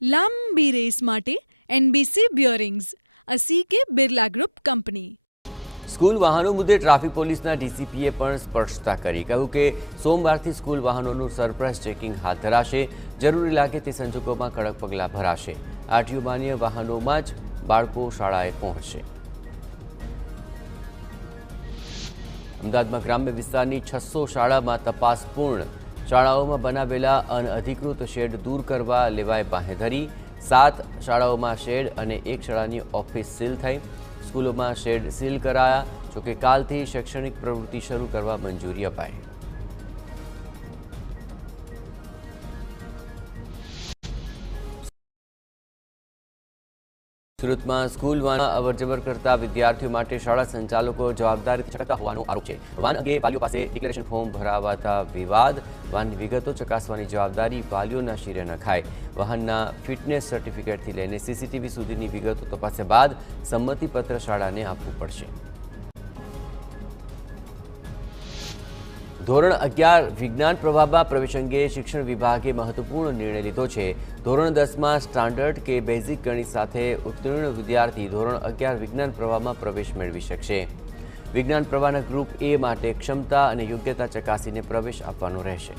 લાંબી રેસ માટે NBC bearings, a CK Birla group company. School વાહનો મુદ્દે ટ્રાફિક પોલીસના ડીસીપીએ પણ સ્પષ્ટતા કરી. કહ્યું કે સોમવારથી સ્કૂલ વાહનોનું સરપ્રાઇઝ ચેકિંગ હાથ ધરાશે. જરૂરી લાગે તે સંજોગોમાં કડક પગલાં ભરાશે. આરટીઓ માન્ય વાહનોમાં જ બાળકો શાળાએ પહોંચશે. અમદાવાદમાં ગ્રામ્ય વિસ્તારની 600 શાળામાં તપાસ પૂર્ણ. શાળાઓમાં બનાવેલા અનઅધિકૃત શેડ દૂર કરવા લેવાય બાંહેધરી. 7 શાળાઓમાં શેડ અને 1 શાળાની ઓફિસ સીલ થઈ. સ્કૂલોમાં શેડ સીલ કરાયા. જોકે કાલથી શૈક્ષણિક પ્રવૃત્તિ શરૂ કરવા મંજૂરી અપાઈ. સુરતમાં સ્કૂલ વાનમાં અવરજવર કરતા વિદ્યાર્થીઓ માટે શાળા સંચાલકો જવાબદારી છટકતા હોવાનો આરોપ છે. વાન અંગે વાલીઓ પાસે ડિક્લેરેશન ફોર્મ ભરાવાતા વિવાદ. વાનની વિગતો ચકાસવાની જવાબદારી વાલીઓના શિરે નખાય. વાહનના ફિટનેસ સર્ટિફિકેટથી લઈને સીસીટીવી સુધીની વિગતો તપાસ્યા બાદ સંમતિપત્ર શાળાને આપવું પડશે. ધોરણ 11 વિજ્ઞાન પ્રવાહમાં પ્રવેશ અંગે શિક્ષણ વિભાગે મહત્વપૂર્ણ નિર્ણય લીધો છે. ધોરણ 10માં સ્ટાન્ડર્ડ કે બેઝિક ગણિત સાથે ઉત્તીર્ણ વિદ્યાર્થી ધોરણ 11 વિજ્ઞાન પ્રવાહમાં પ્રવેશ મેળવી શકશે. વિજ્ઞાન પ્રવાહના ગ્રુપ એ માટે ક્ષમતા અને યોગ્યતા ચકાસીને પ્રવેશ આપવાનો રહેશે.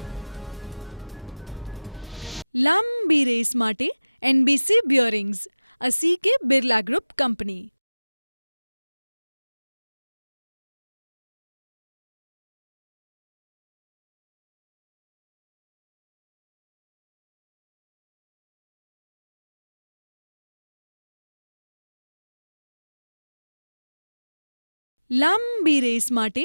લાંબી રેસ માટે NBC bearings, a CK Birla group company. લાંબી રેસ માટે